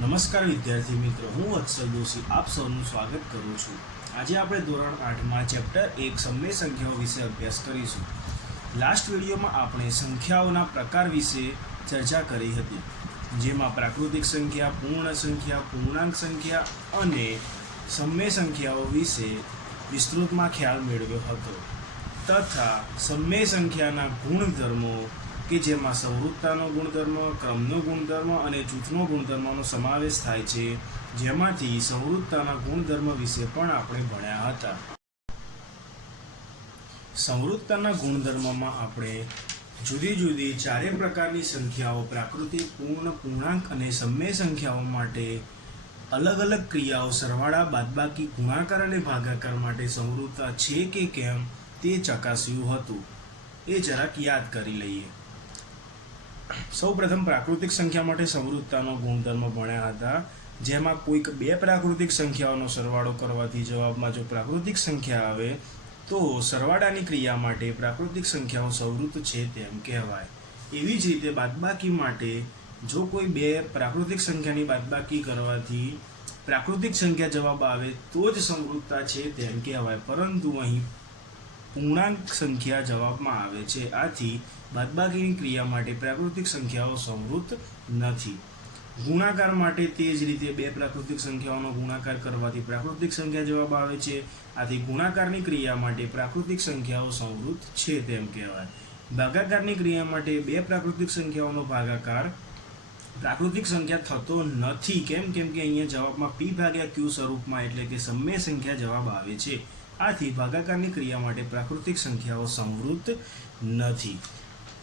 નમસ્કાર વિદ્યાર્થી મિત્રો, હું વત્સલ જોશી આપ સૌનું સ્વાગત કરું છું। આજે આપણે ધોરણ 8માં ચેપ્ટર 1 સમય સંખ્યાઓ વિશે અભ્યાસ કરીશું। લાસ્ટ વિડીયોમાં આપણે સંખ્યાઓના પ્રકાર વિશે ચર્ચા કરી હતી, જેમાં પ્રાકૃતિક સંખ્યા, પૂર્ણ સંખ્યા, પૂર્ણાંક સંખ્યા અને સમય સંખ્યાઓ વિશે વિસ્તૃતમાં ખ્યાલ મેળવ્યો હતો તથા સમય સંખ્યાના ગુણધર્મો કે જેમાં સંવૃત્તાનો ગુણધર્મ, ક્રમનો ગુણધર્મ અને જૂથનો ગુણધર્મનો સમાવેશ થાય છે, જેમાંથી સંવૃત્તાના ગુણધર્મ વિશે પણ આપણે ભણ્યા હતા। સંવૃત્તાના ગુણધર્મમાં આપણે જુદી જુદી ચારે પ્રકારની સંખ્યાઓ પ્રાકૃતિક, પૂર્ણ, પૂર્ણાંક અને સમય સંખ્યાઓ માટે અલગ અલગ ક્રિયાઓ સરવાળા, બાદબાકી, ગુણાકાર અને ભાગાકાર માટે સંવૃત્તા છે કે કેમ તે ચકાસ્યું હતું। એ જરાક યાદ કરી લઈએ। સૌપ્રથમ પ્રાકૃતિક સંખ્યા માટે સંવૃત્તાનો ગુણધર્મ ભણ્યા હતા, જેમાં કોઈક બે પ્રાકૃતિક સંખ્યાઓનો સરવાળો કરવાથી જવાબમાં જો પ્રાકૃતિક સંખ્યા આવે તો સરવાળાની ક્રિયા માટે પ્રાકૃતિક સંખ્યાઓ સંવૃત્ત છે તેમ કહેવાય। એવી જ રીતે બાદબાકી માટે જો કોઈ બે પ્રાકૃતિક સંખ્યાની બાદબાકી કરવાથી પ્રાકૃતિક સંખ્યા જવાબ આવે તો જ સંવૃત્તા છે તેમ કહેવાય, પરંતુ અહીં પૂર્ણાંક સંખ્યા જવાબમાં આવે છે, આથી બાદબાકીની ક્રિયા માટે પ્રાકૃતિક સંખ્યાઓ સંવૃત્ત નથી। ગુણાકાર માટે તે જ રીતે બે પ્રાકૃતિક સંખ્યાઓનો ગુણાકાર કરવાથી પ્રાકૃતિક સંખ્યા જવાબ આવે છે, આથી ગુણાકારની ક્રિયા માટે પ્રાકૃતિક સંખ્યાઓ સંવૃત્ત છે તેમ કહેવાય। ભાગાકારની ક્રિયા માટે બે પ્રાકૃતિક સંખ્યાઓનો ભાગાકાર પ્રાકૃતિક સંખ્યા થતો નથી, કેમ કે અહીંયા જવાબમાં p/q સ્વરૂપમાં એટલે કે સમય સંખ્યા જવાબ આવે છે, આથી ભાગાકારની ક્રિયા માટે પ્રાકૃતિક સંખ્યાઓ સંવૃત્ત નથી।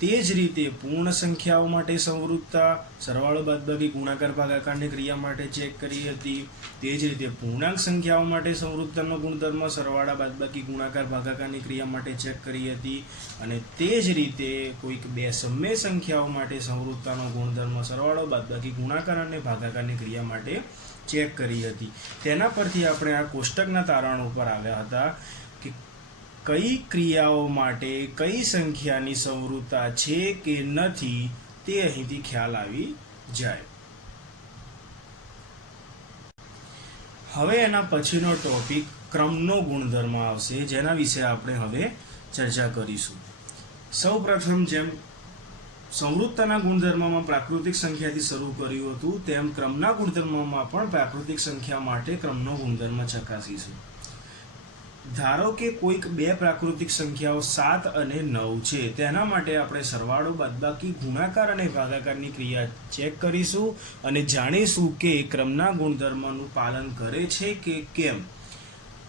તે જ રીતે પૂર્ણ સંખ્યાઓ માટે સંવૃત્તા સરવાળો, બાદબાકી, ગુણાકાર, ભાગાકારની ક્રિયા માટે ચેક કરી હતી। તે જ રીતે પૂર્ણાંક સંખ્યાઓ માટે સંવૃત્તાનો ગુણધર્મ સરવાળા, બાદબાકી, ગુણાકાર, ભાગાકારની ક્રિયા માટે ચેક કરી હતી, અને તે જ રીતે કોઈક બે સમય સંખ્યાઓ માટે સંવૃત્તાનો ગુણધર્મ સરવાળો, બાદબાકી, ગુણાકાર અને ભાગાકારની ક્રિયા માટે ચેક કરી હતી। તેના પરથી આપણે આ કોષ્ટકના તારણ ઉપર આવ્યા હતા કે કઈ ક્રિયાઓ માટે કઈ સંખ્યાની સંવૃત્તા છે કે નથી તે અહીંથી ખ્યાલ આવી જાય। હવે એના પછીનો ટોપિક ક્રમનો ગુણધર્મ આવશે, જેના વિશે આપણે હવે ચર્ચા કરીશું। સૌપ્રથમ જેમ સંવૃત્તાના ગુણધર્મમાં પ્રાકૃતિક સંખ્યાથી શરૂ કર્યું હતું, તેમ ક્રમના ગુણધર્મમાં પણ પ્રાકૃતિક સંખ્યા માટે ક્રમનો ગુણધર્મ ચકાસીશું। ધારો કે કોઈક બે પ્રાકૃતિક સંખ્યાઓ 7 અને 9 છે, તેના માટે આપણે સરવાળો, બાદબાકી, ગુણાકાર અને ભાગાકારની ક્રિયા ચેક કરીશું અને જાણીશું કે ક્રમના ગુણધર્મનું પાલન કરે છે કે કેમ।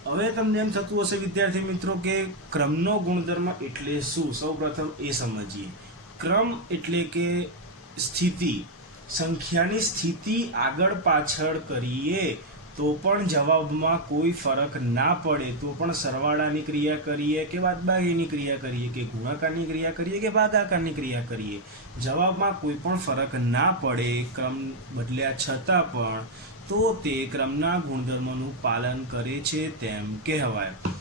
હવે તમને એમ થતું હશે વિદ્યાર્થી મિત્રો કે ક્રમનો ગુણધર્મ એટલે શું? સૌપ્રથમ એ સમજીએ। ક્રમ એટલે કે સ્થિતિ, સંખ્યાની સ્થિતિ આગળ પાછળ કરીએ તો પણ જવાબમાં કોઈ ફરક ના પડે તો પણ સરવાળાની ક્રિયા કરીએ કે બાદબાકીની ક્રિયા કરીએ કે ગુણાકારની ક્રિયા કરીએ કે ભાગાકારની ક્રિયા કરીએ, જવાબમાં કોઈ પણ ફરક ના પડે ક્રમ બદલ્યા છતાં પણ, તો તે ક્રમના ગુણધર્મનું પાલન કરે છે તેમ કહેવાય।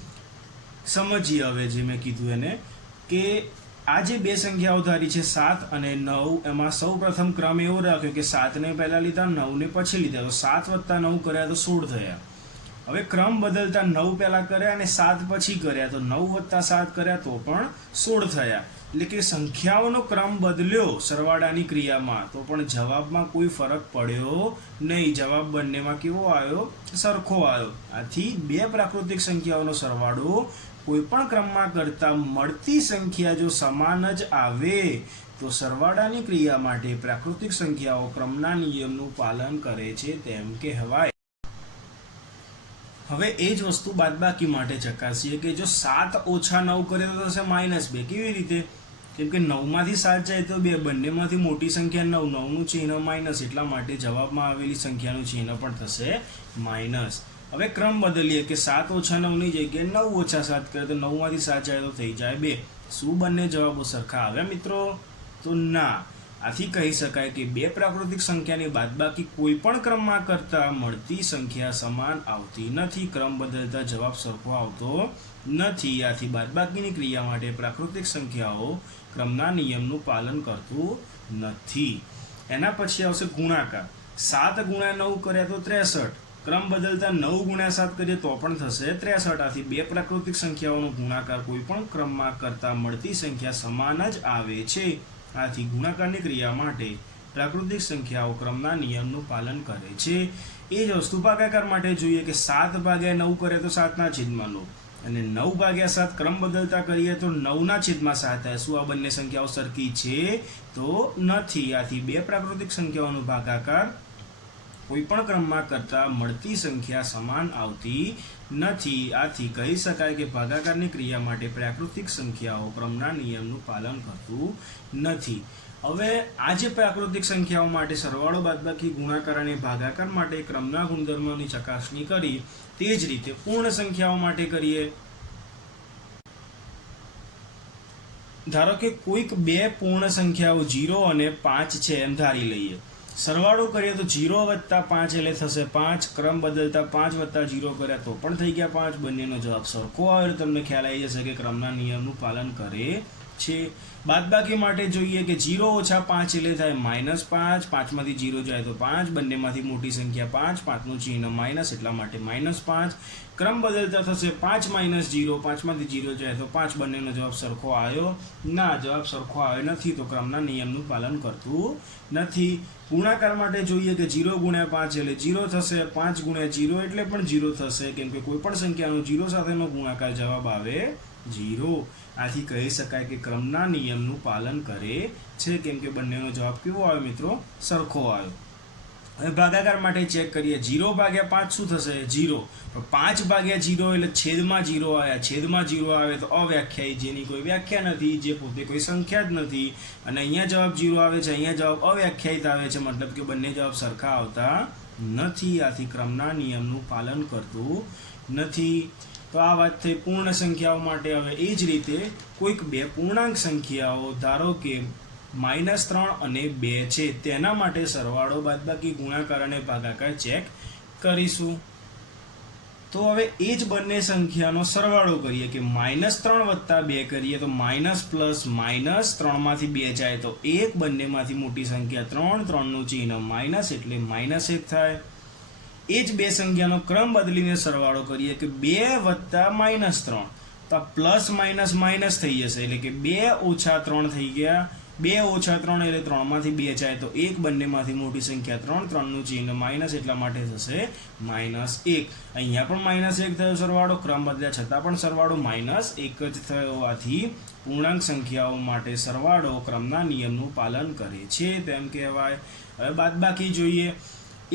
સમજીએ હવે જે મેં કીધું એને, કે આ જે બે સંખ્યાઓ ધારી છે 7 અને 9, એમાં સૌ પ્રથમ ક્રમ એવો રાખ્યો કે 7ને પહેલા લીધા, 9ને પછી લીધા, તો 7 + 9 કર્યા તો 16 થયા। હવે ક્રમ બદલતા 9 પહેલા કર્યા અને 7 પછી કર્યા તો 9 + 7 કર્યા તો પણ 16 થયા। એટલે કે સંખ્યાઓનો ક્રમ બદલ્યો સરવાળાની ક્રિયામાં તો પણ જવાબમાં કોઈ ફરક પડ્યો નહીં, જવાબ બંનેમાં કેવો આવ્યો? સરખો આવ્યો। આથી બે પ્રાકૃતિક સંખ્યાઓનો સરવાળો કોઈ પણ ક્રમમાં કરતા મળતી સંખ્યા જો સમાન જ આવે તો સરવાળાની ક્રિયા માટે પ્રાકૃતિક સંખ્યાઓ ક્રમના નિયમનું પાલન કરે છે તેમ કહેવાય। હવે એ જ વસ્તુ બાદબાકી માટે ચકાસીએ કે જો 7 - 9 કરે તો થશે -2। કેવી રીતે? કેમ કે 9માંથી 7 જાય તો 2, બંનેમાંથી મોટી સંખ્યા 9, 9નું ચિહ્ન માઇનસ, એટલા માટે જવાબમાં આવેલી સંખ્યાનું ચિહ્ન પણ થશે માઇનસ। હવે ક્રમ બદલીએ કે 7 - 9ની જગ્યાએ 9 - 7 કરે તો 9માંથી 7 જાય તો થઈ જાય 2। શું બંને જવાબો સરખા આવ્યા મિત્રો? તો ના। આથી કહી શકાય કે બે પ્રાકૃતિક સંખ્યાની બાદબાકી કોઈ પણ ક્રમમાં કરતા મળતી સંખ્યા સમાન આવતી નથી, ક્રમ બદલતા જવાબ સરખો આવતો નથી। આથી બાદબાકીની ક્રિયા માટે પ્રાકૃતિક સંખ્યાઓ ક્રમના નિયમનું પાલન કરતું નથી। એના પછી આવશે ગુણાકાર। 7 ગુણ્યા 9 કર્યા તો 63, ક્રમ બદલતા 9 ગુણ્યા 7 કરીએ તો પણ થશે 63. આથી બે પ્રાકૃતિક સંખ્યાઓનો ગુણાકાર કોઈ પણ ક્રમમાં કરતા મળતી સંખ્યા સમાન જ આવે છે. આથી ગુણાકારની ક્રિયા માટે પ્રાકૃતિક સંખ્યાઓ ક્રમના નિયમનું પાલન કરે છે. એ જ વસ્તુ ભાગાકાર માટે જોઈએ કે 7 ભાગ્યા 9 કરે તો 7 ના છેદમાં 9 અને 9 ભાગ્યા 7 ક્રમ બદલતા કરીએ તો 9 ના છેદમાં 7 થાય. શું આ બંને સંખ્યાઓ સરખી છે? તો નથી. આથી બે પ્રાકૃતિક સંખ્યાઓનો ભાગાકાર કોઈ પણ ક્રમમાં કરતા મળતી સંખ્યા સમાન આવતી નથી. આથી કહી શકાય કે ભાગાકારની ક્રિયા માટે પ્રાકૃતિક સંખ્યાઓ ક્રમના નિયમનું પાલન કરતું નથી. હવે આ જે પ્રાકૃતિક સંખ્યાઓ માટે સરવાળો, બાદબાકી, ગુણાકાર અને ભાગાકાર માટે ક્રમના ગુણધર્મોની ચકાસણી કરી, તે જ રીતે પૂર્ણ સંખ્યાઓ માટે કરીએ. ધારો કે કોઈક બે પૂર્ણ સંખ્યાઓ 0 અને 5 છે એમ ધારી લઈએ. સરવાળો કરીએ તો 0 વત્તા 5 એટલે થશે 5. ક્રમ બદલતા 5 વત્તા 0 કર્યા તો પણ થઈ ગયા 5. બંનેનો જવાબ સરખો આવે તો તમને ખ્યાલ આવી જશે કે ક્રમના નિયમનું પાલન કરે છે. બાદબાકી માટે જોઈએ કે 0 ઓછા 5 એટલે થાય -5. 5 માંથી 0 જાય તો 5. બંનેમાંથી મોટી સંખ્યા 5. 5 નું ચિહ્ન માઇનસ એટલા માટે -5. ક્રમ બદલતા થશે 5 - 0. 5 માંથી 0 જાય તો 5. બંનેનો જવાબ સરખો આવ્યો? ના, જવાબ સરખો આવ્યો નથી, તો ક્રમના નિયમનું પાલન કરતું નથી. ગુણાકાર માટે જોઈએ કે 0 ગુણ્યા 5 એટલે 0 થશે. 5 ગુણ્યા 0 એટલે પણ 0 થશે, કેમ કે કોઈ પણ સંખ્યાનો 0 સાથેનો ગુણાકાર જવાબ આવે 0. આથી કહી શકાય કે ક્રમના નિયમનું પાલન કરે છે, કેમ કે બંનેનો જવાબ કેવો આવ્યો મિત્રો? સરખો આવ્યો. હવે ભાગાકાર માટે ચેક કરીએ. 0 ભાગ્યા 5 શું થશે? 0. 5 ભાગ્યા 0 એટલે છેદમાં 0 આવ્યા. છેદમાં 0 આવે તો અવ્યાખ્યાયિત, જેની કોઈ વ્યાખ્યા નથી, જે પોતે કોઈ સંખ્યા જ નથી. અને અહીંયા જવાબ 0 આવે છે, અહીંયા જવાબ અવ્યાખ્યાયિત આવે છે, મતલબ કે બંને જવાબ સરખા આવતા નથી. આથી ક્રમના નિયમનું પાલન કરતું નથી. તો આ વાત થઈ પૂર્ણ સંખ્યાઓ માટે. હવે એ જ રીતે કોઈક બે પૂર્ણાંક સંખ્યાઓ, ધારો કે -3 અને 2 છે, તેના માટે સરવાળો, બાદબાકી, ગુણાકાર અને ભાગાકાર ચેક કરીશું. તો હવે એ જ બંને સંખ્યાનો સરવાળો કરીએ કે -3 વત્તા 2 કરીએ તો માઇનસ પ્લસ માઇનસ, 3 માંથી 2 જાય તો 1. બંનેમાંથી મોટી સંખ્યા 3. 3 નું ચિહ્ન માઇનસ એટલે -1 થાય. એ જ બે સંખ્યાનો ક્રમ બદલીને સરવાળો કરીએ કે 2 વત્તા -3, તો પ્લસ માઇનસ માઇનસ થઈ જશે, એટલે કે 2 ઓછા 3 થઈ ગયા. 2 ઓછા 3 એટલે 3 માંથી 2 જાય તો 1. બંનેમાંથી મોટી સંખ્યા 3. 3 નું ચિહ્ન માઇનસ એટલા માટે થશે -1. અહીંયા પણ -1 થયો સરવાળો. ક્રમ બદલ્યા છતાં પણ સરવાળો -1 જ થયો. આથી પૂર્ણાંક સંખ્યાઓ માટે સરવાળો ક્રમના નિયમનું પાલન કરે છે તેમ કહેવાય. હવે બાદબાકી જોઈએ.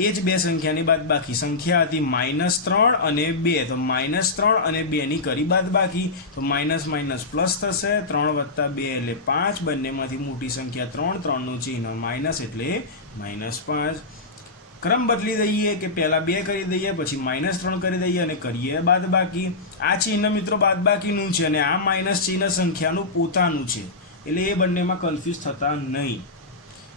એ જ બે સંખ્યાની બાદબાકી. સંખ્યા હતી -3 અને 2, તો -3 અને 2 ની કરી બાદબાકી, તો માઇનસ માઇનસ પ્લસ થશે. 3 વત્તા 2 એટલે 5. બંનેમાંથી મોટી સંખ્યા 3. 3 નું ચિહ્ન માઇનસ એટલે -5. ક્રમ બદલી દઈએ કે પહેલા 2 કરી દઈએ, પછી -3 કરી દઈએ અને કરીએ બાદબાકી. આ ચિહ્ન મિત્રો બાદબાકીનું છે અને આ માઇનસ ચિહ્ન સંખ્યાનું પોતાનું છે, એટલે એ બંનેમાં કન્ફ્યુઝ થતા નહીં.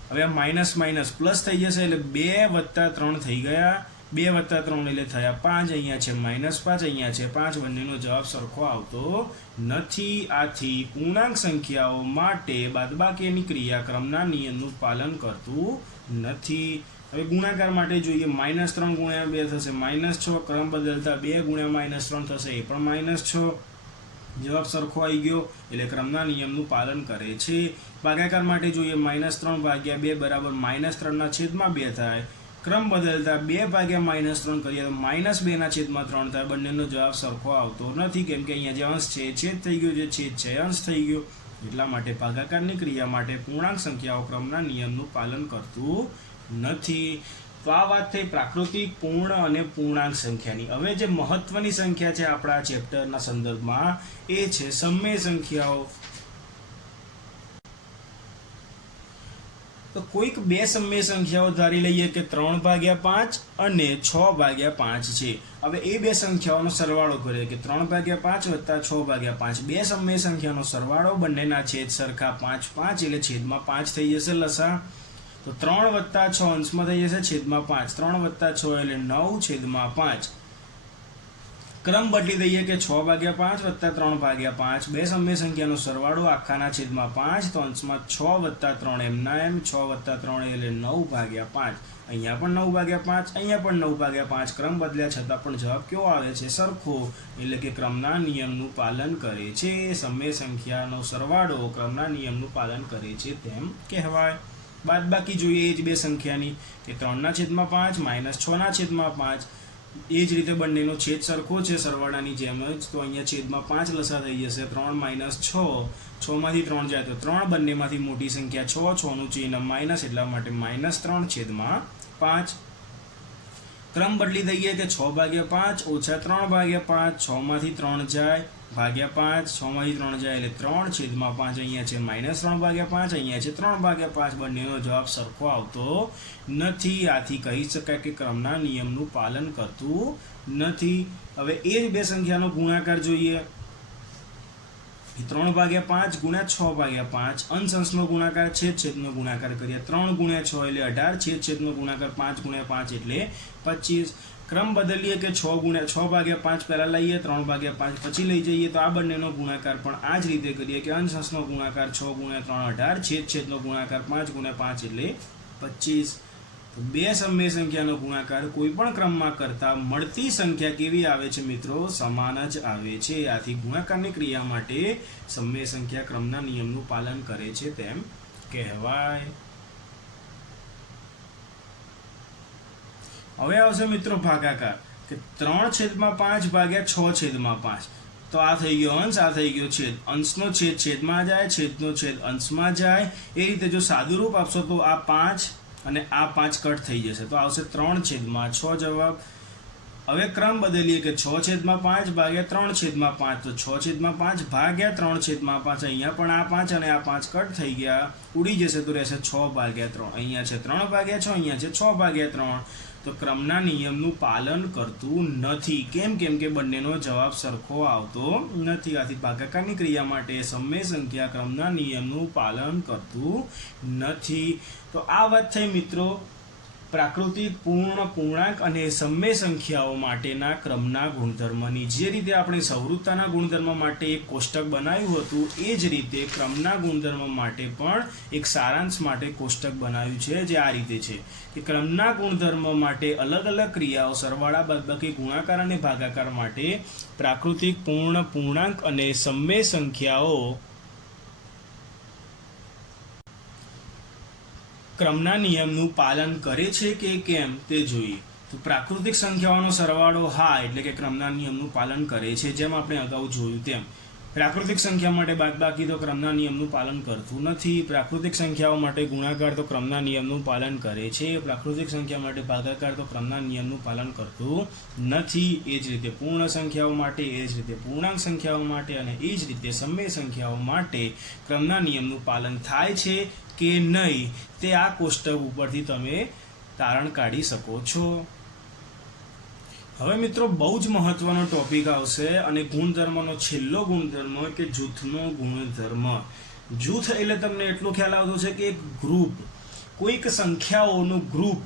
હવે આ માઇનસ માઇનસ પ્લસ થઈ જશે, એટલે 2 વત્તા 3 થઈ ગયા. 2 વત્તા 3 એટલે થયા 5. અહીંયા છે -5, અહીંયા છે 5. બંનેનો જવાબ સરખો આવતો નથી. આથી પૂર્ણાંક સંખ્યાઓ માટે બાદબાકીની ક્રિયા ક્રમના નિયમનું પાલન કરતું નથી. હવે ગુણાકાર માટે જોઈએ. -3 ગુણ્યા 2 થશે -6. ક્રમ બદલતા 2 ગુણ્યા -3 થશે, એ પણ -6. જવાબ સરખો આવી ગયો, એટલે ક્રમના નિયમનું પાલન કરે છે. ભાગાકાર માટે જોઈએ. -3 ભાગ્યા 2 બરાબર -3 ના છેદમાં 2 થાય. ક્રમ બદલતા 2 ભાગ્યા -3 કરીએ તો -2 ના છેદમાં 3 થાય. બંનેનો જવાબ સરખો આવતો નથી, કેમ કે અહીંયા જે અંશ છે છેદ થઈ ગયો, જે છેદ છે અંશ થઈ ગયો. એટલા માટે ભાગાકારની ક્રિયા માટે પૂર્ણાંક સંખ્યાઓ ક્રમના નિયમનું પાલન કરતું નથી. તો આ વાત થઈ પ્રાકૃતિક, પૂર્ણ અને પૂર્ણાંક સંખ્યાની. હવે જે મહત્વની સંખ્યા છે આપણા ચેપ્ટરના સંદર્ભમાં, એ છે સમય સંખ્યાઓ. તો કોઈક બે સમય સંખ્યાઓ ધારી લઈએ કે 3/5 અને 6/5 છે. હવે એ બે સંખ્યાઓનો સરવાળો કરીએ કે 3/5 વત્તા 6/5. બે સમય સંખ્યાનો સરવાળો, બંનેના છેદ સરખા 5 5 એટલે છેદમાં 5 થઈ જશે લસા. તો 3 વત્તા 6 અંશમાં થઈ જશે છેદમાં 5. 3 વત્તા 6 એટલે 9 છેદમાં 5. ક્રમ બદલી દઈએ કે 6/5 વત્તા 3/5 બે સમય સંખ્યાનો સરવાળો આખાના છેદમાં 5 તો અંશમાં 6 વત્તા 3 એમના એમ 6 વત્તા 3 એટલે 9/5 અહીંયા પણ 9/5 અહીંયા પણ 9/5 ક્રમ બદલ્યા છતાં પણ જવાબ કેવો આવે છે સરખો એટલે કે ક્રમના નિયમનું પાલન કરે છે સમય સંખ્યાનો સરવાળો ક્રમના નિયમનું પાલન કરે છે તેમ કહેવાય બાદબાકી જોઈએ એ જ બે સંખ્યાની કે 3/5 - 6/5 એ જ રીતે બંનેનો છેદ સરખો છે સરવાળાની જેમ જ તો અહીંયા છેદમાં 5 લસા થઈ જશે 3 - 6 6 માંથી 3 જાય તો 3 બંનેમાંથી મોટી સંખ્યા 6 6 નું ચિહ્ન માઇનસ એટલા માટે -3/5 ક્રમ બદલી દઈએ કે 6/5 ઓછા 3/5 6 માંથી 3 જાય ભાગ્યા 5 6 માંથી 3 જાય એટલે 3/5 અહીંયા છે -3/5 અહીંયા છે 3/5 બંનેનો જવાબ સરખો આવતો નથી આથી કહી શકાય કે ક્રમના નિયમનું પાલન કરતું નથી હવે એ જ બે સંખ્યાનો ગુણાકાર જોઈએ 3/5 ગુણ્યા 6/5 અંશ અંશનો ગુણાકાર છેદનો ગુણાકાર કરીએ 3 ગુણ્યા 6 એટલે 18 છેદનો ગુણાકાર 5 ગુણ્યા 5 એટલે 25 ક્રમ બદલીએ કે 6/5 પહેલા લઈએ 3/5 પછી લઈ જઈએ તો આ બંનેનો ગુણાકાર પણ આ જ રીતે કરીએ કે અંશ અંશનો ગુણાકાર 6 ગુણ્યા 3 18 છેદનો ગુણાકાર 5 ગુણ્યા 5 એટલે 25 બે સમય સંખ્યાનો ગુણાકાર કોઈ પણ ક્રમમાં કરતા મળતી સંખ્યા કેવી આવે છે મિત્રો સમાન જ આવે છે આથી ગુણાકારની ક્રિયા માટે સમય સંખ્યા ક્રમના નિયમનું પાલન કરે છે તેમ કહેવાય હવે આવશે મિત્રો ભાગાકાર કે 3/5 ભાગ્યા 6/5 તો આ થઈ ગયો અંશ આ થઈ ગયો છેદ અંશનો છેદ છેદમાં જાય છેદનો છેદ અંશમાં જાય એ રીતે જો સાદું રૂપ આપશો તો આ 5 અને આ 5 કટ થઈ જશે તો આવશે 3/6 જવાબ હવે ક્રમ બદલીએ કે 6/5 ભાગ્યા 3/5 તો 6/5 ભાગ્યા 3/5 અહીંયા પણ આ 5 અને આ 5 કટ થઈ ગયા ઉડી જશે તો રહેશે 6/3 અહીંયા છે 3/6 અહીંયા છે 6/3 તો ક્રમના નિયમનું પાલન કરતું નથી કેમ કે બંનેનો જવાબ સરખો આવતો નથી આથી ભાગાકારની ક્રિયા માટે સમય સંખ્યા ક્રમના નિયમનું પાલન કરતું નથી તો આ વાત થઈ મિત્રો પ્રાકૃતિક પૂર્ણ પૂર્ણાંક અને સમય સંખ્યાઓ માટેના ક્રમના ગુણધર્મની જે રીતે આપણે સંવૃત્તાના ગુણધર્મ માટે એક કોષ્ટક બનાવ્યું હતું એ જ રીતે ક્રમના ગુણધર્મ માટે પણ એક સારાંશ માટે કોષ્ટક બનાવ્યું છે જે આ રીતે છે કે ક્રમના ગુણધર્મ માટે અલગ અલગ ક્રિયાઓ સરવાળા બાદબાકી ગુણાકાર અને ભાગાકાર માટે પ્રાકૃતિક પૂર્ણ પૂર્ણાંક અને સમય સંખ્યાઓ ક્રમના નિયમનું પાલન કરે છે કે કેમ તે જોઈએ તો પ્રાકૃતિક સંખ્યાઓનો સરવાળો હા એટલે કે ક્રમના નિયમનું પાલન કરે છે જેમ આપણે અગાઉ જોયું તેમ પ્રાકૃતિક સંખ્યા માટે બાદબાકી તો ક્રમના નિયમનું પાલન કરતું નથી પ્રાકૃતિક સંખ્યાઓ માટે ગુણાકાર તો ક્રમના નિયમનું પાલન કરે છે પ્રાકૃતિક સંખ્યા માટે ભાગાકાર તો ક્રમના નિયમનું પાલન કરતું નથી એ જ રીતે પૂર્ણ સંખ્યાઓ માટે એ જ રીતે પૂર્ણાંક સંખ્યાઓ માટે અને એ જ રીતે સમય સંખ્યાઓ માટે ક્રમના નિયમનું પાલન થાય છે કે નહીં તે આ કોષ્ટક ઉપરથી તમે તારણ કાઢી શકો છો હવે મિત્રો બહુ જ મહત્વનો ટોપિક આવશે અને ગુણધર્મનો છેલ્લો ગુણધર્મ કે જૂથનો ગુણધર્મ જૂથ એટલે તમને એટલો ખ્યાલ આવતો છે કે એક ગ્રુપ કોઈક સંખ્યાઓનું ગ્રુપ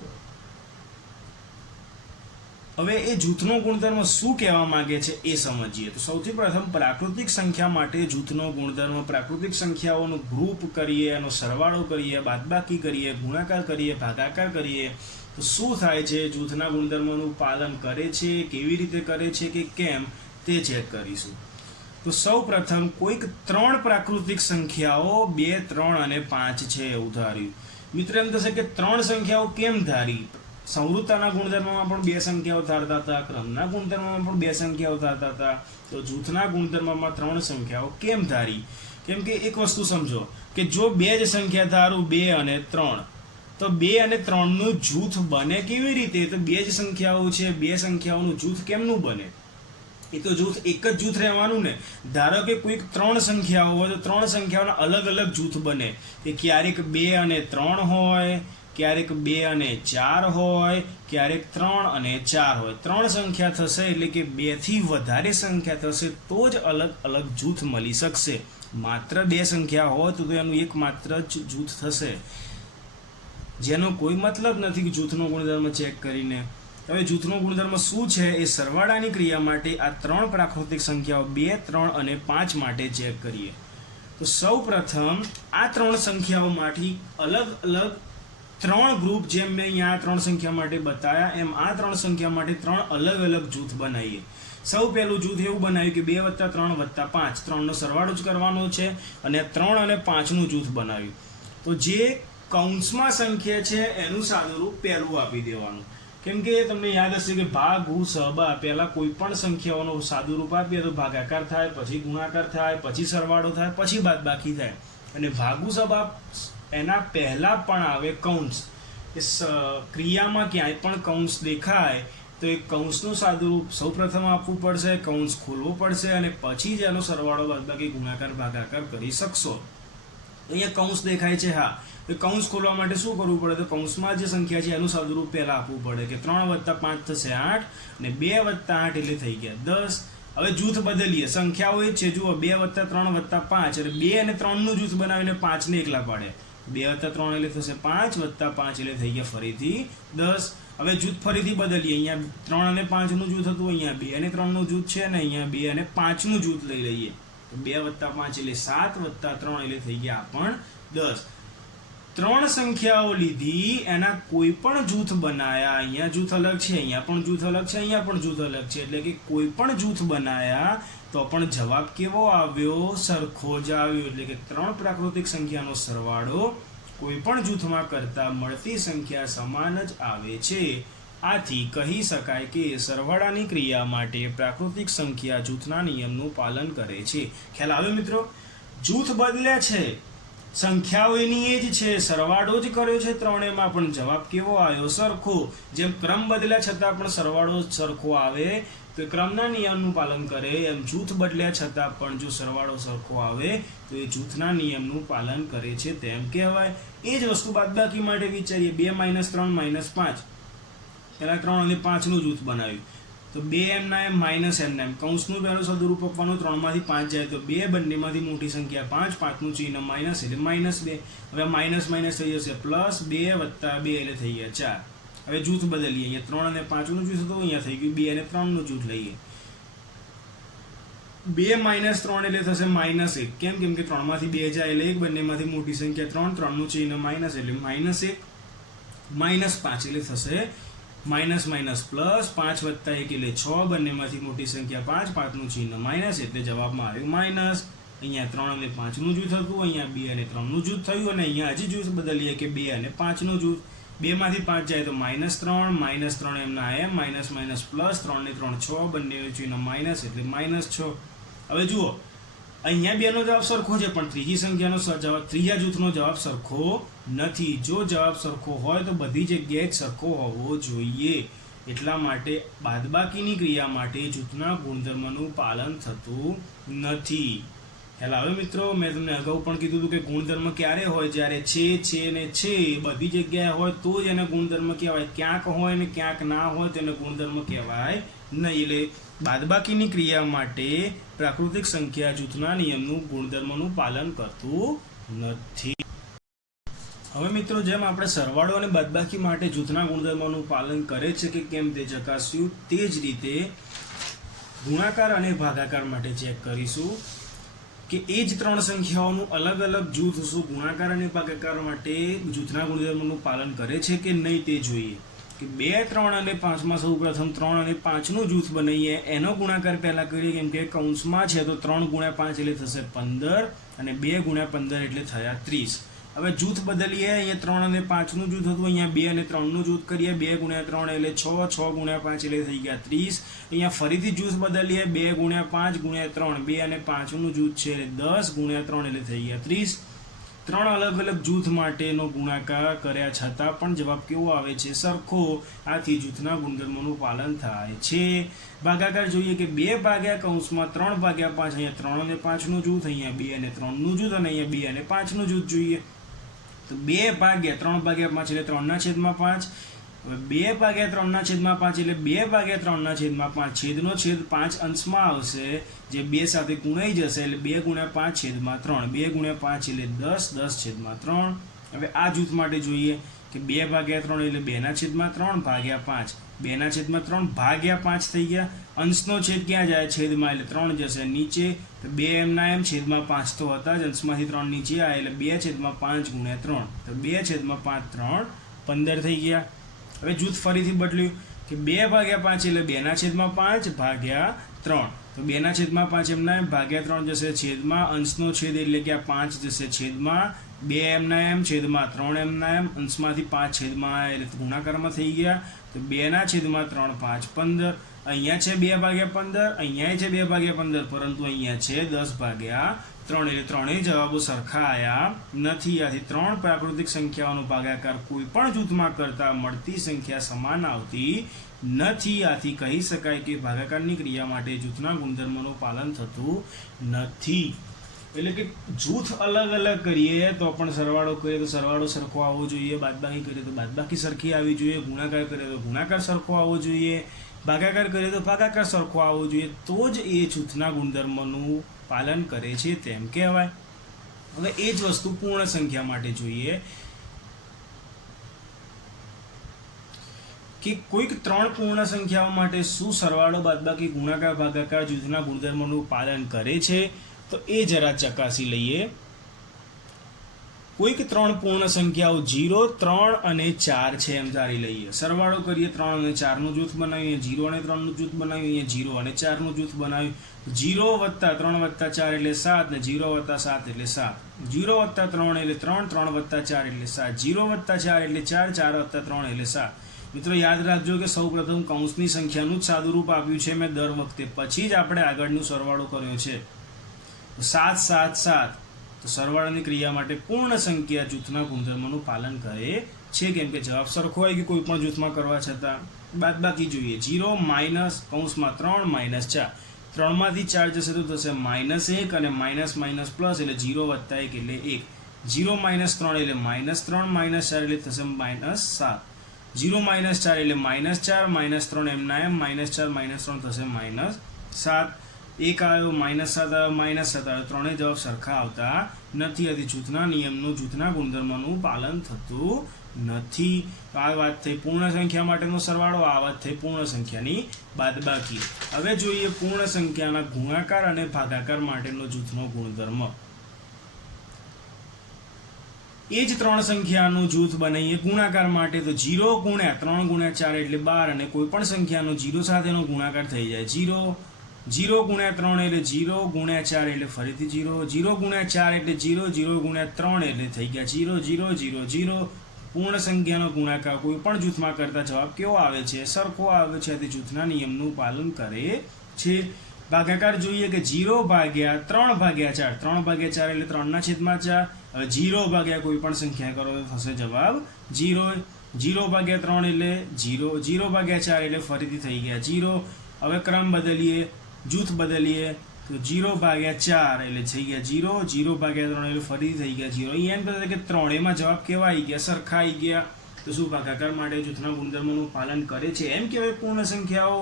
હવે એ જૂથનો ગુણધર્મ શું કહેવા માંગે છે એ સમજીએ તો સૌથી પ્રથમ પ્રાકૃતિક સંખ્યા માટે જૂથનો ગુણધર્મ પ્રાકૃતિક સંખ્યાઓનું ગ્રુપ કરીએ એનો સરવાળો કરીએ બાદબાકી કરીએ ગુણાકાર કરીએ ભાગાકાર કરીએ તો શું થાય છે જૂથના ગુણધર્મોનું પાલન કરે છે કેવી રીતે કરે છે કે કેમ તે ચેક કરીશું તો સૌ પ્રથમ કોઈક 3 પ્રાકૃતિક સંખ્યાઓ 2 3 અને 5 છે એવું ધાર્યું મિત્ર એમ થશે કે 3 સંખ્યાઓ કેમ ધારી સંવૃત્તાના ગુણધર્મમાં પણ 2 સંખ્યાઓ ધારતા હતા ક્રમના ગુણધર્મમાં પણ 2 સંખ્યાઓ ધારતા હતા તો જૂથના ગુણધર્મમાં 3 સંખ્યાઓ કેમ ધારી કેમ કે એક વસ્તુ સમજો કે જો 2 જ સંખ્યા ધારું 2 અને 3 તો 2 અને 3 નું જૂથ બને કેવી રીતે તો 2 જ સંખ્યાઓ છે 2 સંખ્યાઓનું જૂથ કેમનું બને એ તો જૂથ એક જ જૂથ રહેવાનું ને ધારો કે કોઈક 3 સંખ્યાઓ હોય તો 3 સંખ્યાઓના અલગ અલગ જૂથ બને કે ક્યારેક 2 અને 3 હોય ક્યારેક 2 અને 4 હોય ક્યારેક 3 અને 4 હોય 3 સંખ્યા થશે એટલે કે 2 થી વધારે સંખ્યા થશે તો જ અલગ અલગ જૂથ મળી શકશે માત્ર 2 સંખ્યા હોય તો એનું એક માત્ર જ જૂથ થશે જેનો કોઈ મતલબ નથી કે જૂથનો ગુણધર્મ ચેક કરીને હવે જૂથનો ગુણધર્મ શું છે એ સરવાળાની ક્રિયા માટે આ 3 પ્રાકૃતિક સંખ્યાઓ 2, 3 અને 5 માટે ચેક કરીએ. તો સૌ પ્રથમ આ 3 સંખ્યાઓમાંથી અલગ અલગ 3 ગ્રુપ, જેમ મેં અહીંયા 3 સંખ્યા માટે બતાવ્યા એમ આ 3 સંખ્યા માટે 3 અલગ અલગ જૂથ બનાવીએ. સૌ પહેલું જૂથ એવું બનાવ્યું કે 2 + 3 + 5, 3નો સરવાળો જ કરવાનો છે અને 3 અને 5નું જૂથ બનાવ્યું. તો જે કૌંસમાં સંખ્યા છે એનું સાદુરૂપ પહેલું આપી દેવાનું. કેમ કે તમને યાદ હશે કે ભાગ, ગુ, સહબા પહેલા કોઈ પણ સંખ્યાઓનો સાદુરૂપ આપીએ તો ભાગાકાર થાય, પછી ગુણાકાર થાય, પછી સરવાળો થાય, પછી બાદબાકી થાય. અને ભાગુ સહબા એના પહેલા પણ આવે કૌંસ. એ ક્રિયામાં ક્યાંય પણ કૌંસ દેખાય તો એ કૌંસનું સાદુરૂપ સૌપ્રથમ આપવું પડશે, કૌંસ ખોલવો પડશે અને પછી જ એનો સરવાળો બાદબાકી ગુણાકાર ભાગાકાર કરી શકશો. અહીંયા કૌંસ દેખાય છે, હા, તો કૌંસ ખોલવા માટે શું કરવું પડે? તો કૌંસમાં જે સંખ્યા છે એનું સાદુરૂપ પહેલા આપવું પડે કે 3 + 5 થશે 8 અને 2 + 8 એટલે થઈ ગયા 10. હવે જૂથ બદલીએ, સંખ્યાઓ એ જ છે, જુઓ 2 + 3 + 5 એટલે 2 અને 3નું જૂથ બનાવીને 5 ને એકલા પાડે. 2 + 3 એટલે થશે 5 + 5 એટલે થઈ ગયા ફરીથી 10. હવે જૂથ ફરીથી બદલીએ, અહીંયા 3 અને 5નું જૂથ હતું, અહીંયા 2 અને 3નું જૂથ છે અને અહીંયા 2 અને 5નું જૂથ લઈ લઈએ. 2 + 5 એટલે 7 + 3 એટલે થઈ ગયા પણ 10. 3 સંખ્યાઓ લીધી, એના કોઈ પણ જૂથ બનાયા, અહીંયા જૂથ અલગ છે, અહીંયા પણ જૂથ અલગ છે, અહીંયા પણ જૂથ અલગ છે, એટલે કે કોઈ પણ જૂથ બનાયા તો પણ જવાબ કેવો આવ્યો? સરખો જ આવ્યો. એટલે કે 3 પ્રાકૃતિક સંખ્યાનો સરવાળો કોઈ પણ જૂથમાં કરતા મળતી સંખ્યા સમાન જ આવે છે. આથી કહી શકાય કે સરવાળાની ક્રિયા માટે પ્રાકૃતિક સંખ્યા જૂથના નિયમનું પાલન કરે છે. ખ્યાલ આવે મિત્રો? જૂથ બદલે છે, સંખ્યાઓ એની એ જ છે, સરવાળો જ કર્યો છે 3 પણ જવાબ કેવો આવ્યો? સરખો. જેમ ક્રમ બદલ્યા છતાં પણ સરવાળો સરખો આવે તો ક્રમના નિયમનું પાલન કરે, એમ જૂથ બદલ્યા છતાં પણ જો સરવાળો સરખો આવે તો એ જૂથના નિયમનું પાલન કરે છે તેમ કહેવાય. એ જ વસ્તુ બાદબાકી માટે વિચારીએ. 2 - 3 - 5, પહેલા 3 અને 5નું જૂથ બનાવ્યું તો 2 એમના એમ માઇનસ એમના એમ, કૌંસનું પહેલું સાદુરૂપ આપવાનું, 3માંથી 5 જાય તો 2, બંનેમાંથી મોટી સંખ્યા 5, 5નું ચિહ્ન માઇનસ એટલે -2. હવે માઇનસ માઇનસ થઈ જશે પ્લસ, 2 + 2 એટલે થઈ ગયા 4. હવે જૂથ બદલીએ, અહીંયા 3 અને 5નું જૂથ હતું, અહીંયા થઈ ગયું 2 અને 3નું જૂથ લઈએ. 2 - 3 એટલે થશે -1. કેમ કે 3માંથી 2 જાય એટલે 1, બંનેમાંથી મોટી સંખ્યા 3, 3નું ચિહ્ન માઇનસ એટલે -1. -5 એટલે થશે માઇનસ માઇનસ પ્લસ, 5 + 1 એટલે 6, બંનેમાંથી મોટી સંખ્યા 5, 5નું ચિહ્ન માઇનસ એટલે જવાબમાં આવ્યું માઇનસ. અહીંયા 3 અને 5નું જૂથ હતું, અહીંયા 2 અને 3નું જૂથ થયું અને અહીંયા હજી જૂથ બદલીએ કે 2 અને 5નું જૂથ. 2માંથી 5 જાય તો -3, -3 એમના એમ, માઇનસ માઇનસ પ્લસ, 3 ને 3 6, બંનેનું ચિહ્ન માઇનસ એટલે -6. હવે જુઓ, અહીંયા 2નો જવાબ સરખો છે પણ ત્રીજી સંખ્યાનો જવાબ, ત્રીજા જૂથનો જવાબ સરખો નથી. જો જવાબ સરખો હોય તો બધી જગ્યાએ જ સરખો હોવો જોઈએ. એટલા માટે બાદબાકીની ક્રિયા માટે જૂથના ગુણધર્મનું પાલન થતું નથી. ખ્યાલ આવે મિત્રો? મેં તમને અગાઉ પણ કીધું હતું કે ગુણધર્મ ક્યારે હોય? જ્યારે છે ને છે બધી જગ્યાએ હોય તો જ એને ગુણધર્મ કહેવાય. ક્યાંક હોય ને ક્યાંક ના હોય તો એને ગુણધર્મ કહેવાય નહીં. એટલે બાદબાકીની ક્રિયા માટે પ્રાકૃતિક સંખ્યા જૂથના નિયમનું ગુણધર્મનું પાલન કરતું નથી. હવે મિત્રો, જેમ આપણે સરવાળો અને બાદબાકી માટે જૂથના ગુણધર્મોનું પાલન કરે છે કે કેમ તે ચકાસ્યું, તે જ રીતે ગુણાકાર અને ભાગાકાર માટે ચેક કરીશું કે એ જ 3 સંખ્યાઓનું અલગ અલગ જૂથ શું ગુણાકાર અને ભાગાકાર માટે જૂથના ગુણધર્મોનું પાલન કરે છે કે નહીં તે જોઈએ. કે 2, 3 અને 5માં સૌ પ્રથમ 3 અને 5નું જૂથ બનાવીએ, એનો ગુણાકાર પહેલા કરીએ. કેમ કે કૌંસમાં છે તો 3 × 5 એટલે થશે 15 અને 2 × 15 એટલે થયા 30. હવે જૂથ બદલીએ, અહીંયા 3 અને 5નું જૂથ હતું, અહીંયા 2 અને 3નું જૂથ કરીએ. 2 × 3 એટલે 6, 6 × 5 એટલે થઈ ગયા 30. અહીંયા ફરીથી જૂથ બદલીએ, 2 × 5 × 3, 2 અને 5નું જૂથ છે એટલે 10 × 3 એટલે થઈ ગયા 30. 3 અલગ અલગ જૂથ માટેનો ગુણાકાર કર્યા છતાં પણ જવાબ કેવો આવે છે? સરખો. આથી જૂથના ગુણધર્મોનું પાલન થાય છે. ભાગાકાર જોઈએ કે 2 ભાગ્યા કૌંસમાં 3 ભાગ્યા 5, અહીંયા 3 અને 5નું જૂથ, અહીંયા 2 અને 3નું જૂથ અને અહીંયા 2 અને 5નું જૂથ જોઈએ. તો 2 ભાગ્યા 3 ભાગ્યા 5 એટલે 3/5. હવે 2 ભાગ્યા 3/5 એટલે 2 ભાગ્યા 3/5. છેદનો છેદ 5 અંશમાં આવશે, જે 2 સાથે ગુણાઈ જશે એટલે 2 × 5/3. 2 × 5 એટલે 10, 10/3. હવે આ જૂથ માટે જોઈએ કે 2/3 એટલે 2/3 ભાગ્યા 5, 2/3 ભાગ્યા 5 થઈ ગયા. અંશનો છેદ ક્યાં જાય? છેદમાં, એટલે 3 જશે નીચે. તો 2 એમના એમ, છેદમાં 5 તો હતા જ, અંશમાંથી 3 નીચે આવે એટલે 2/5 ગુણ્યા 3, તો 2/5 3 15 થઈ ગયા. હવે જૂથ ફરીથી બદલ્યું કે 2/5 એટલે 2/5 ભાગ્યા 3, તો 2/5 એમના એમ ભાગ્યા 3 જશે છેદમાં, અંશનો છેદ એટલે કે આ 5 જશે છેદમાં, 2 એમના એમ છેદમાં 3 એમના એમ, અંશમાંથી 5 છેદમાં એટલે ગુણાકારમાં થઈ ગયા. તો 2/3 5 15. અહીંયા છે 2/15, અહીંયા છે 2/15, પરંતુ અહીંયા છે 10/3, એટલે ત્રણેય જવાબો સરખા આવ્યા નથી. આથી 3 પ્રાકૃતિક સંખ્યાઓનો ભાગાકાર કોઈ પણ જૂથમાં કરતા મળતી સંખ્યા સમાન આવતી નથી. આથી કહી શકાય કે ભાગાકારની ક્રિયા માટે જૂથના ગુણધર્મોનું પાલન થતું નથી. એટલે કે જૂથ અલગ અલગ કરીએ તો પણ સરવાળો કરીએ તો સરવાળો સરખો આવવો જોઈએ, બાદબાકી કરીએ તો બાદબાકી સરખી આવવી જોઈએ, ગુણાકાર કરીએ તો ગુણાકાર સરખો આવવો જોઈએ, ભાગાકાર કરીએ તો ભાગાકાર સરખો આવવો જોઈએ, તો જ એ જૂથના ગુણધર્મોનું પાલન કરે છે તેમ કહેવાય. હવે એ જ વસ્તુ પૂર્ણ સંખ્યા માટે જોઈએ કે કોઈક 3 પૂર્ણ સંખ્યાઓ માટે શું સરવાળો, બાદબાકી, ગુણાકાર, ભાગાકાર જૂથના ગુણધર્મોનું પાલન કરે છે, તો એ જરા ચકાસી લઈએ. કોઈક 3 પૂર્ણ સંખ્યાઓ 0, 3 અને 4 છે એમ ધારી લઈએ. સરવાળો કરીએ 3 અને 4નું જૂથ બનાવીએ, 0 અને 3નું જૂથ બનાવીએ, 0 અને 4નું જૂથ બનાવ્યું. 0 + 3 + 4 એટલે 7, ને 0 + 7 એટલે 7. 0 + 3 એટલે 3, 3 + 4 એટલે 7, 0 + 4 એટલે 4, 4 + 3 એટલે 7. મિત્રો યાદ રાખજો કે સૌ પ્રથમ કૌંસની સંખ્યાનું જ સાદું રૂપ આપ્યું છે મેં દર વખતે, પછી જ આપણે આગળનું સરવાળો કર્યો છે. 7 7 7, તો સરવાળાની ક્રિયા માટે પૂર્ણ સંખ્યા જૂથના ગુણધર્મોનું પાલન કરે છે, કેમ કે જવાબ સરખો હોય કે કોઈ પણ જૂથમાં કરવા છતાં. બાદબાકી જોઈએ. 0 - કૌંસમાં 3 - 4, 3માંથી 4 જશે તો થશે -1 અને માઇનસ માઇનસ પ્લસ એટલે 0 + 1 એટલે 1. 0 - 3 એટલે -3 - 4 એટલે થશે -7. 0 - 4 એટલે -4 - 3 એમના એમ, -4 - 3 થશે -7. 1 આવ્યો, -7 આવ્યો, -7 આવ્યો, ત્રણેય જવાબ સરખા આવતા નથી. આથી જૂથના નિયમનું, જૂથના ગુણધર્મનું પાલન થતું નથી. તો આ વાત થઈ પૂર્ણ સંખ્યા માટેનો સરવાળો, આ વાત થઈ પૂર્ણ સંખ્યાની બાદબાકી. હવે જોઈએ પૂર્ણ સંખ્યાના ગુણાકાર અને ભાગાકાર માટેનો જૂથનો ગુણધર્મ. એ જ 3 સંખ્યાનું જૂથ બનાવીએ ગુણાકાર માટે, તો 0 × 3 × 4 એટલે 12, અને કોઈ પણ સંખ્યાનો 0 સાથેનો ગુણાકાર થઈ જાય 0. 0 × 3 એટલે 0, × 4 એટલે ફરીથી 0, 0 × 4 એટલે 0, 0 × 3 એટલે થઈ ગયા 0, 0 0 0. પૂર્ણ સંખ્યાનો ગુણાકાર કોઈ પણ જૂથમાં કરતા જવાબ કેવો આવે છે? સરખો આવે છે. તે જૂથના નિયમનું પાલન કરે છે. ભાગાકાર જોઈએ કે 0/3/4, 3/4 એટલે 3/4. હવે 0/ કોઈ પણ સંખ્યા કરો તો થશે જવાબ 0. 0/3 એટલે 0, 0/4 એટલે ફરીથી થઈ ગયા 0. હવે ક્રમ બદલીએ, જૂથ બદલીએ, તો 0/4 એટલે થઈ ગયા 0, 0/3 એટલે ફરી થઈ ગયા 0. અહીંયા એમ કહે છે કે ત્રણેયમાં જવાબ કેવા આવી ગયા? સરખા આવી ગયા. તો શું ભાગાકાર માટે જૂથના ગુણધર્મોનું પાલન કરે છે એમ કહેવાય પૂર્ણ સંખ્યાઓ?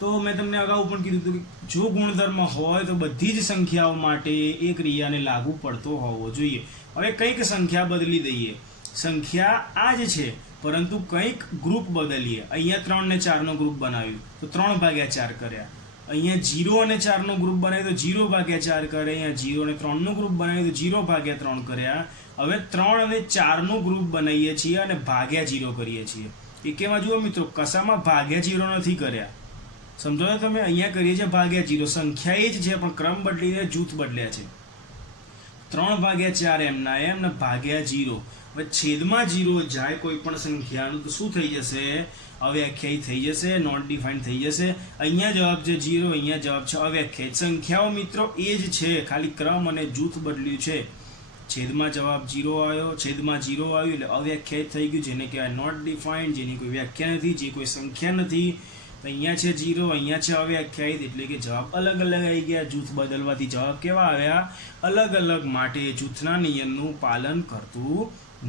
તો મેં તમને અગાઉ પણ કીધું હતું કે જો ગુણધર્મ હોય તો બધી જ સંખ્યાઓ માટે એ ક્રિયાને લાગુ પડતો હોવો જોઈએ. હવે કંઈક સંખ્યા બદલી દઈએ, સંખ્યા આ જ છે પરંતુ કંઈક ગ્રુપ બદલીએ. અહીંયા 3 ને 4નો ગ્રુપ બનાવ્યું તો 3/4 કર્યા. અહીંયા 0 અને 4નો ગ્રુપ બનાવ્યું તો 0/4 કરે. અહીંયા 0 અને 3નું ગ્રુપ બનાવ્યું તો 0/3 કર્યા. હવે 3 અને 4નું ગ્રુપ બનાવીએ છીએ અને ભાગ્યા 0 કરીએ છીએ. એ કેવા જુઓ મિત્રો, કશામાં ભાગ્યા 0 નથી કર્યા. સમજો તમે, અહીંયા કરીએ છીએ ભાગ્યા 0. સંખ્યા એ જ છે પણ ક્રમ બદલીને જૂથ બદલ્યા છે. 3/4 એમના એમ ને ભાગ્યા 0. હવે છેદમાં 0 જાય કોઈ પણ સંખ્યાનું તો શું થઈ જશે? અવ્યાખ્યાયિત થઈ જશે, નોટ ડિફાઇન્ડ થઈ જશે. અહીંયા જવાબ છે 0, અહીંયા જવાબ છે અવ્યાખ્યાયિત. સંખ્યાઓ મિત્રો એ જ છે, ખાલી ક્રમ અને જૂથ બદલ્યું છે. છેદમાં જવાબ 0 આવ્યો, છેદમાં 0 આવ્યું એટલે અવ્યાખ્યાયિત થઈ ગયું, જેને કહેવાય નોટ ડિફાઇન્ડ, જેની કોઈ વ્યાખ્યા નથી, જે કોઈ સંખ્યા નથી. તો અહીંયા છે 0, અહીંયા છે અવ્યાખ્યાયિત, એટલે કે જવાબ અલગ અલગ આવી ગયા. જૂથ બદલવાથી જવાબ કેવા આવ્યા? અલગ અલગ. માટે જૂથના નિયમનું પાલન કરતું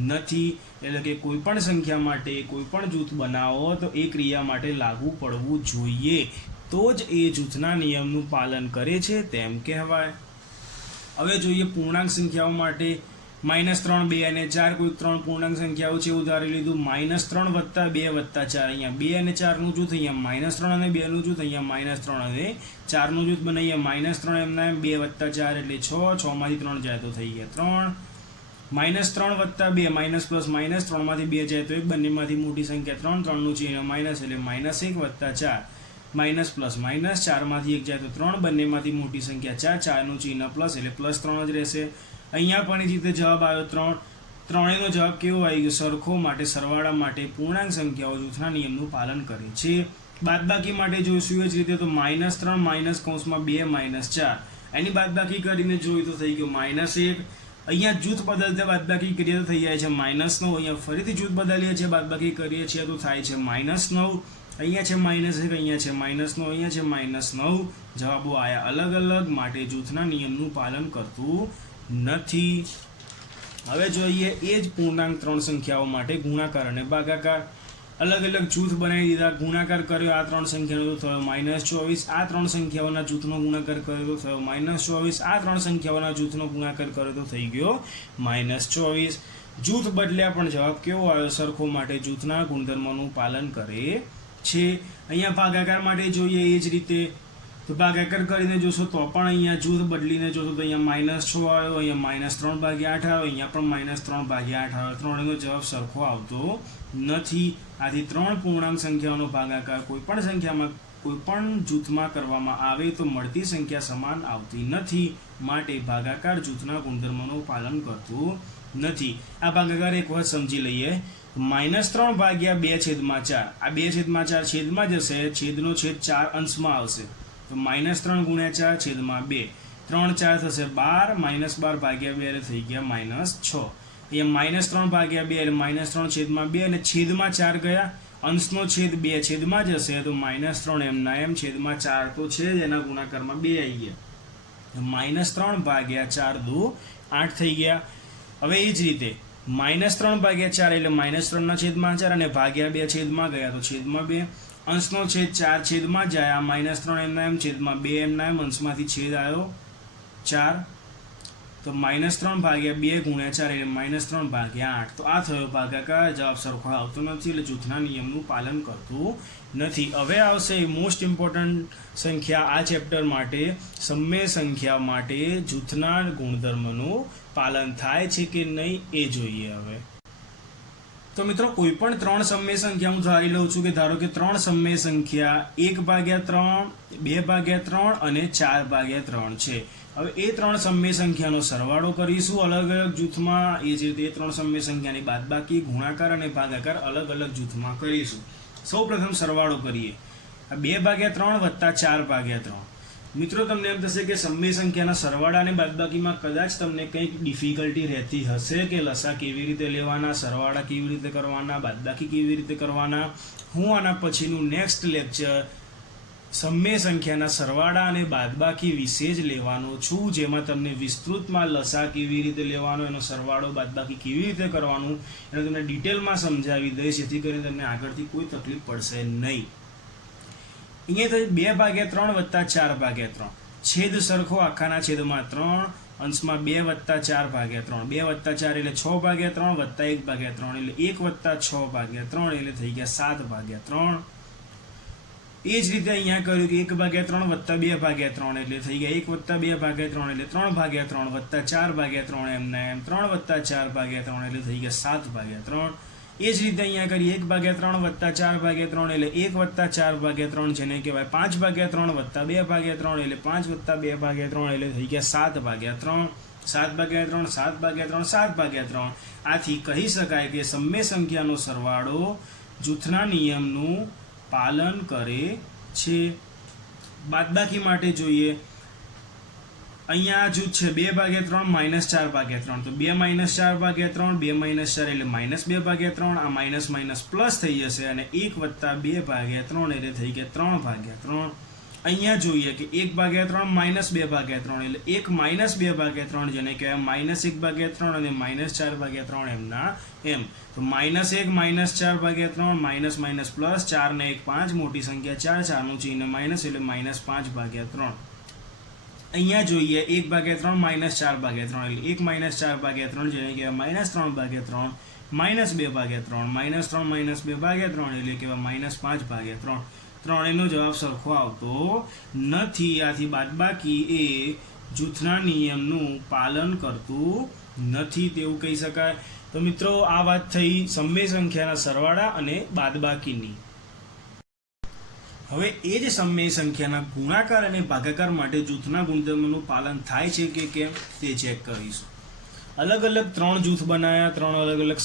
નથી. એટલે કે કોઈ પણ સંખ્યા માટે કોઈ પણ જૂથ બનાવો તો એ ક્રિયા માટે લાગુ પડવું જોઈએ, તો જ એ જૂથના નિયમનું પાલન કરે છે તેમ કહેવાય. હવે જોઈએ પૂર્ણાંક સંખ્યાઓ માટે -3 2 અને 4 કોઈ 3 પૂર્ણાંક સંખ્યાઓ છે એવું ધારી લીધું. -3 + 2 + 4 અહીંયા 2 અને 4 નું જૂથ, અહીંયા -3 અને 2 નું જૂથ, અહીંયા -3 અને 4 નું જૂથ બને. અહીંયા -3 એમના એમ 2 + 4 એટલે 6, 6 માંથી 3 જાય તો થઈ ગયા 3. -3 + 2 માઇનસ પ્લસ માઇનસ 3 માંથી 2 જાય તો 1, બંનેમાંથી મોટી સંખ્યા 3, 3 નું ચિહ્ન માઇનસ એટલે -1 + 4 માઇનસ પ્લસ માઇનસ 4 માંથી 1 જાય તો 3, બંનેમાંથી મોટી સંખ્યા 4, 4 નું ચિહ્ન પ્લસ એટલે +3 જ રહેશે. અહીંયા પણ એ રીતે જવાબ આવ્યો 3. ત્રણેયનો જવાબ કેવો આવી ગયો? સરખો. માટે સરવાળા માટે પૂર્ણાંક સંખ્યાઓ જૂથના નિયમનું પાલન કરે છે. બાદબાકી માટે જોઈશું એ જ રીતે તો -3 -2 -4 એની બાદબાકી કરીને જોઈ તો થઈ ગયો -1. અહીંયા જૂથ બદલતા બાદબાકી કરીએ તો થઈ જાય છે -9. અહીંયા ફરીથી જૂથ બદલીએ છીએ, બાદબાકી કરીએ છીએ તો થાય છે -9. અહીંયા છે -1, અહીંયા છે -9, અહીંયા છે -9. જવાબો આયા અલગ અલગ, માટે જૂથના નિયમનું પાલન કરતું નથી. હવે જોઈએ એ જ પૂર્ણાંક 3 સંખ્યાઓ માટે ગુણાકાર અને ભાગાકાર. અલગ અલગ જૂથ બનાવી દીધા. ગુણાકાર કર્યો આ 3 સંખ્યાનો તો થયો -24. આ 3 સંખ્યાઓના જૂથનો ગુણાકાર કર્યો તો થયો -24. આ 3 સંખ્યાઓના જૂથનો ગુણાકાર કર્યો તો થઈ ગયો -24. જૂથ બદલ્યા પણ જવાબ કેવો આવ્યો? સરખો. માટે જૂથના ગુણધર્મોનું પાલન કરે છે. અહીંયા ભાગાકાર માટે જોઈએ એ જ રીતે તો ભાગાકાર કરીને જોશો તો પણ અહીંયા જૂથ બદલીને જોશો તો અહીંયા -6 આવ્યો, અહીંયા -3/8 આવ્યો, અહીંયા પણ -3/8 આવ્યો. ત્રણેયનો જવાબ સરખો આવતો નથી. આથી 3 પૂર્ણાંક સંખ્યાઓનો ભાગાકાર કોઈપણ સંખ્યામાં કોઈપણ જૂથમાં કરવામાં આવે તો મળતી સંખ્યા સમાન આવતી નથી. માટે ભાગાકાર જૂથના ગુણધર્મોનું પાલન કરતું નથી. આ ભાગાકાર એક વખત સમજી લઈએ. -3 / 2/4 આ 2/4 છેદમાં જશે, છેદનો છેદ 4 અંશમાં આવશે તો -3 × 4 છેદમાં 2, 3 4 થશે 12, -12/2 એટલે થઈ ગયા -6. અહીંયા -3/2 એટલે -3 છેદમાં 2 અને છેદમાં 4 ગયા, અંશનો છેદ 2 છેદમાં જશે તો -3 એમના એમ છેદમાં 4 તો છે જ, એના ગુણાકારમાં 2 આવી ગયા. -3/4 2 8 થઈ ગયા. હવે એ જ રીતે -3/4 એટલે -3 ના છેદમાં 4 અને ભાગ્યા 2 છેદમાં ગયા તો છેદમાં 2, અંશનો છેદ 4 છેદમાં જાય, આ -3 એમના એમ છેદમાં 2 એમના એમ, અંશમાંથી છેદ આવ્યો 4 તો -3/2 × 4 એટલે -3/8. તો આ થયો ભાગાકાર. જવાબ સરખો આવતો નથી એટલે જૂથના નિયમનું પાલન કરતું નથી. હવે આવશે મોસ્ટ ઇમ્પોર્ટન્ટ સંખ્યા આ ચેપ્ટર માટે, સમય સંખ્યા માટે જૂથના ગુણધર્મનું પાલન થાય છે કે નહીં એ જોઈએ. હવે તો મિત્રો કોઈ પણ 3 સમય સંખ્યા હું ધારી લઉં છું કે ધારો કે 3 સમય સંખ્યા 1/3, 2/3 અને 4/3 છે. હવે એ 3 સમય સંખ્યાનો સરવાળો કરીશું અલગ અલગ જૂથમાં. એ જ રીતે 3 સમય સંખ્યાની બાદબાકી, ગુણાકાર અને ભાગાકાર અલગ અલગ જૂથમાં કરીશું. સૌ પ્રથમ સરવાળો કરીએ. 2/3 + 4/3. મિત્રો તમને એમ થશે કે સમય સંખ્યાના સરવાળા અને બાદબાકીમાં કદાચ તમને કંઈક ડિફિકલ્ટી રહેતી હશે કે લસા કેવી રીતે લેવાના, સરવાળા કેવી રીતે કરવાના, બાદબાકી કેવી રીતે કરવાના. હું આના પછીનું નેક્સ્ટ લેક્ચર સમય સંખ્યાના સરવાળા અને બાદબાકી વિશે જ લેવાનો છું, જેમાં તમને વિસ્તૃતમાં લસા કેવી રીતે લેવાનો, એનો સરવાળો બાદબાકી કેવી રીતે કરવાનું એને તમને ડિટેલમાં સમજાવી દઈશ, જેથી કરીને તમને આગળથી કોઈ તકલીફ પડશે નહીં. અહીંયા થઈ 2/3 + 4/3. છેદ સરખો, આખાના છેદમાં 3, અંશમાં 2 + 4/3. 2 + 4 એટલે 6/3 + 1/3 એટલે 1 + 6/3 એટલે થઈ ગયા 7/3. એ જ રીતે અહીંયા કર્યું કે 1/3 + 2/3 એટલે થઈ ગયા 1 + 2/3 એટલે 3/3 + 4/3 એમના એમ 3 + 4/3 એટલે થઈ ગયા 7/3. એ જ રીતે અહીંયા કરીએ 1/3 + 4/3 એટલે 1 + 4/3 જેને કહેવાય 5/3 + 2/3 એટલે 5 + 2/3 એટલે થઈ ગયા 7/3. 7/3 7/3 7/3. આથી કહી શકાય કે સમય સંખ્યાનો સરવાળો જૂથના નિયમનું પાલન કરે છે. બાદબાકી માટે જોઈએ. અહીંયા જૂથ છે 2/3 - 4/3. તો 2 - 4/3, 2 - 4 એટલે -2/3, આ માઇનસ માઇનસ પ્લસ થઈ જશે અને 1 + 2/3 એટલે થઈ ગયા 3/3. અહીંયા જોઈએ કે 1/3 - 2/3 એટલે 1 - 2/3 જેને કહેવાય -1/3 અને -4/3 એમના એમ. તો -1 - 4/3 માઇનસ માઇનસ પ્લસ 4 ને 1 5, મોટી સંખ્યા 4, 4 નું ચિહ્ન માઇનસ એટલે -5/3. અહીંયા જોઈએ 1/3 -4/3 એટલે 1 - 4/3 જેને કહેવાય -3/3 -2/3 -3 -2/3 એટલે કહેવાય -5/3 ત્રણેયનો જવાબ સરખો આવતો નથી. આથી બાદબાકી એ જૂથના નિયમનું પાલન કરતું નથી તેવું કહી શકાય. તો મિત્રો આ વાત થઈ સમય સંખ્યાના સરવાળા અને બાદબાકીની. હવે એ જ સમય સંખ્યાના ગુણાકાર અને ભાગાકાર માટે જૂથના ગુણધર્મનું પાલન થાય છે કે કેમ તે ચેક કરીશું. અલગ અલગ 3 જૂથ બનાવ્યા, 3 અલગ અલગ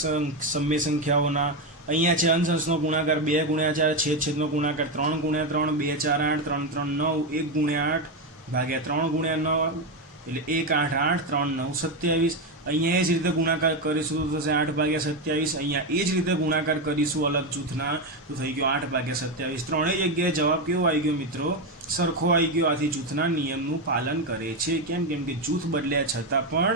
સમય સંખ્યાઓના. અહીંયા છે અંશ અંશનો ગુણાકાર 2 × 4, છેદનો ગુણાકાર 3 × 3, 2 × 4 8, 3 × 3 9, 1 × 8 ભાગ્યા 3 × 9 એટલે 1 8 8 3 9 27. અહીંયા એ જ રીતે ગુણાકાર કરીશું તો થશે 8/27. અહીંયા એ જ રીતે ગુણાકાર કરીશું અલગ જૂથના તો થઈ ગયો 8/27. ત્રણેય જગ્યાએ જવાબ કેવો આવી ગયો મિત્રો? સરખો આવી ગયો. આથી જૂથના નિયમનું પાલન કરે છે. કેમ કે જૂથ બદલ્યા છતાં પણ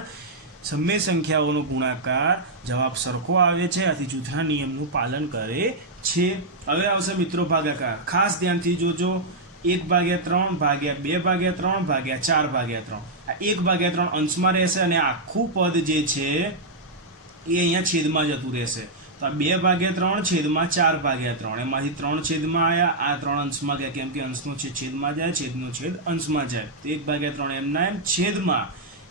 સમય સંખ્યાઓનો ગુણાકાર જવાબ સરખો આવે છે. આથી જૂથના નિયમનું પાલન કરે છે. હવે આવશે મિત્રો ભાગાકાર. ખાસ ધ્યાનથી જોજો. 1/3 ભાગ્યા 2/3 ભાગ્યા 4/3. આ 1/3 અંશમાં રહેશે અને આખું પદ જે છે એ અહીંયા છેદમાં જતું રહેશે. તો આ 2/3 છેદમાં 4/3 એમાંથી 3 છેદમાં આવ્યા, આ 3 અંશમાં ગયા કેમ કે અંશનો છેદ છેદમાં જાય, છેદનો છેદ અંશમાં જાય. તો 1/3 એમના એમ છેદમાં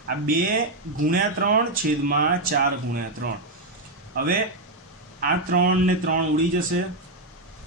આ 2 × 3 છેદમાં 4 × 3. હવે આ 3 ને 3 ઉડી જશે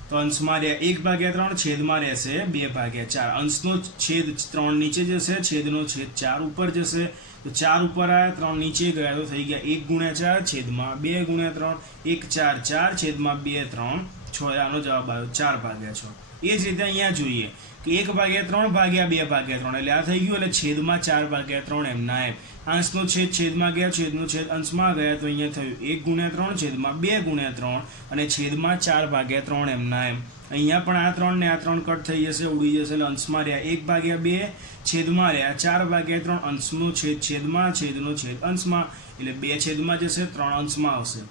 તો અંશમાં રહે 1/3 છેદમાં રહેશે 2/4. અંશનો છેદ 3 નીચે જશે, છેદનો છેદ 4 ઉપર જશે. તો 4 ઉપર આવ્યા, 3 નીચે ગયા તો થઈ ગયા 1 × 4 છેદમાં 2 × 3, 1 4 4 છેદમાં 2 3 6. આનો જવાબ આવ્યો 4/6. એ જ રીતે અહીંયા જોઈએ કે 1/3 ભાગ્યા 2/3 એટલે આ થઈ ગયું એટલે છેદમાં 4/3 એમના એમ. અંશનો છેદ છેદમાં ગયા, છેદનો છેદ અંશમાં ગયા તો અહીંયા થયું 1 × 3 છેદમાં 2 × 3 અને છેદમાં 4/3 એમના એમ. અહીંયા પણ આ 3 ને આ 3 કટ થઈ જશે, ઉડી જશે એટલે અંશમાં રહ્યા 1/2 છેદમાં રહ્યા 4/3 અંશનો છેદ છેદમાં, છેદનો છેદ અંશમાં એટલે 2 છેદમાં જશે, 3 અંશમાં આવશે.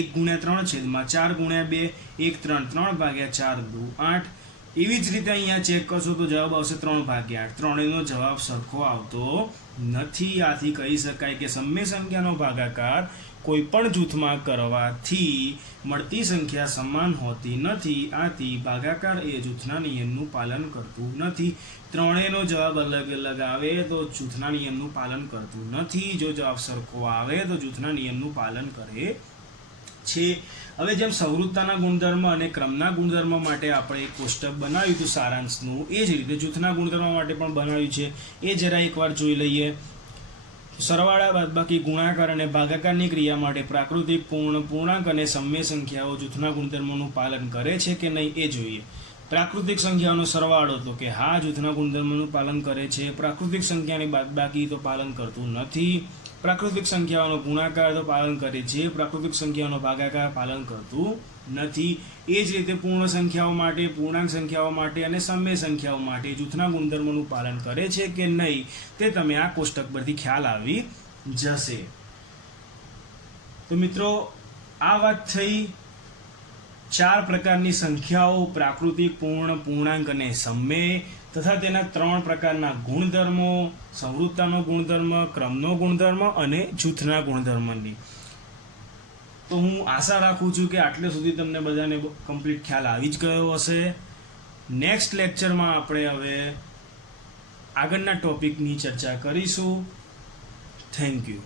1 × 3 છેદમાં 4 × 2 1 3 3/4 2 8. એવી જ રીતે અહીંયા ચેક કરશો તો જવાબ આવશે 3/8. ત્રણેયનો જવાબ સરખો આવતો નથી. આથી કહી શકાય કે સમય સંખ્યાનો ભાગાકાર કોઈ પણ જૂથમાં કરવાથી મળતી સંખ્યા સમાન હોતી નથી. આથી ભાગાકાર એ જૂથના નિયમનું પાલન કરતું નથી. ત્રણેયનો જવાબ અલગ અલગ આવે તો જૂથના નિયમનું પાલન કરતું નથી. જો જવાબ સરખો આવે તો જૂથના નિયમનું પાલન કરે છે. હવે જેમ સંવૃત્તાના ગુણધર્મ અને ક્રમના ગુણધર્મ માટે આપણે એક કોષ્ટક બનાવ્યું હતું સારાંશનું, એ જ રીતે જૂથના ગુણધર્મ માટે પણ બનાવ્યું છે. એ જરા એકવાર જોઈ લઈએ. સરવાળા, બાદબાકી, ગુણાકાર અને ભાગાકારની ક્રિયા માટે પ્રાકૃતિક, પૂર્ણ, પૂર્ણાંક અને સમય સંખ્યાઓ જૂથના ગુણધર્મોનું પાલન કરે છે કે નહીં એ જોઈએ. પ્રાકૃતિક સંખ્યાઓનો સરવાળો તો કે હા જૂથના ગુણધર્મોનું પાલન કરે છે. પ્રાકૃતિક સંખ્યાની બાદબાકી તો પાલન કરતું નથી. પ્રાકૃતિક સંખ્યાઓનો ગુણાકાર તો પાલન કરે છે. પ્રાકૃતિક સંખ્યાઓનો ભાગાકાર પાલન કરતું નથી. એ જ રીતે પૂર્ણ સંખ્યાઓ માટે, પૂર્ણાંક સંખ્યાઓ માટે અને સમય સંખ્યાઓ માટે જૂથના ગુણધર્મોનું પાલન કરે છે કે નહીં તે તમે આ કોષ્ટક પરથી ખ્યાલ આવી જશે. તો મિત્રો આ વાત થઈ 4 પ્રકારની સંખ્યાઓ: પ્રાકૃતિક, પૂર્ણ, પૂર્ણાંક અને સમય, તથા તેના 3 પ્રકારના ગુણધર્મો: સંવૃત્તાનો ગુણધર્મ, ક્રમનો ગુણધર્મ અને જૂથના ગુણધર્મની. તો હું આશા રાખું છું કે આટલે સુધી તમને બધાને કમ્પ્લીટ ખ્યાલ આવી જ ગયો હશે. નેક્સ્ટ લેક્ચરમાં આપણે હવે આગળના ટોપિકની ચર્ચા કરીશું. Thank you.